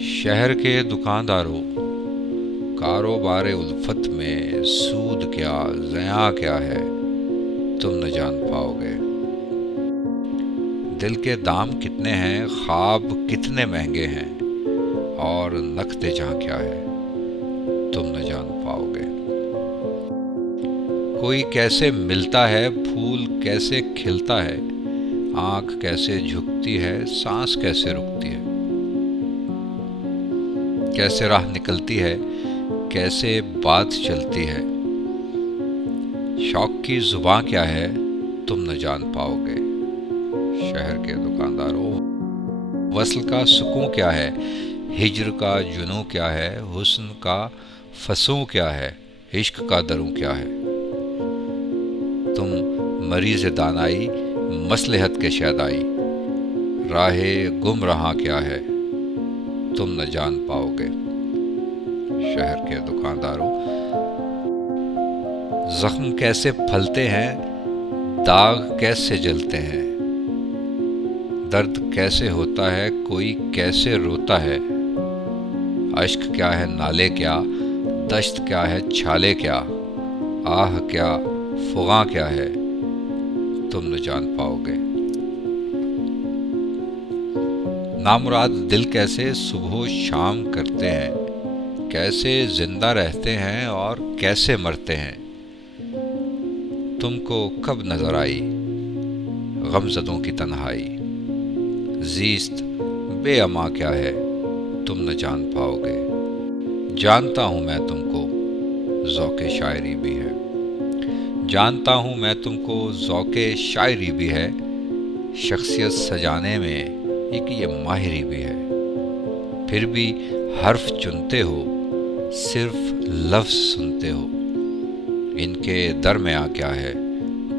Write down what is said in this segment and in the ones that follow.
شہر کے دکانداروں، کاروبار الفت میں سود کیا زیاں کیا ہے تم نہ جان پاؤ گے۔ دل کے دام کتنے ہیں، خواب کتنے مہنگے ہیں، اور نقد جاں کیا ہے تم نہ جان پاؤ گے۔ کوئی کیسے ملتا ہے، پھول کیسے کھلتا ہے، آنکھ کیسے جھکتی ہے، سانس کیسے رکتی ہے، کیسے راہ نکلتی ہے، کیسے بات چلتی ہے۔ شوق کی زباں کیا ہے تم نہ جان پاؤ گے۔ شہر کے دکانداروں، وصل کا سکون کیا ہے، ہجر کا جنوں کیا ہے، حسن کا فسوں کیا ہے، عشق کا دروں کیا ہے۔ تم مریض دانائی، مصلحت کے شیدائی، راہ گم رہاں کیا ہے تم نہ جان پاؤ گے۔ شہر کے دکانداروں، زخم کیسے پھلتے ہیں، داغ کیسے جلتے ہیں، درد کیسے ہوتا ہے، کوئی کیسے روتا ہے۔ اشک کیا ہے، نالے کیا، دشت کیا ہے، چھالے کیا، آہ کیا، فغاں کیا ہے تم نہ جان پاؤ گے۔ نامراد دل کیسے صبح و شام کرتے ہیں، کیسے زندہ رہتے ہیں اور کیسے مرتے ہیں۔ تم کو کب نظر آئی غمزدوں کی تنہائی، زیست بے اما کیا ہے تم نہ جان پاؤ گے۔ جانتا ہوں میں تم کو ذوق شاعری بھی ہے، جانتا ہوں میں تم کو ذوق شاعری بھی ہے، شخصیت سجانے میں ایک یہ ماہری بھی ہے۔ پھر بھی حرف چنتے ہو، صرف لفظ سنتے ہو، ان کے درمیاں کیا ہے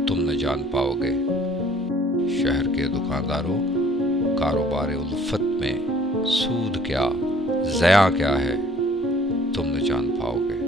تم نہ جان پاؤ گے۔ شہر کے دکانداروں، کاروبار الفت میں سود کیا زیاں کیا ہے تم نہ جان پاؤ گے۔